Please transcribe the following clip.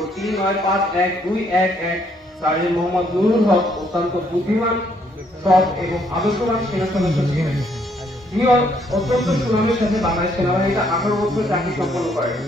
নম্বর 39512111 sergeant Mohammad Nurul হক অত্যন্ত বুদ্ধিমান, সৎ এবং আদর্শবান সেনা সদস্য ছিলেন। তিনি অত্যন্ত সুনামের সাথে বাংলাদেশ সেনাবাহিনীতে 18 বছর চাকরি সম্পন্ন করেন।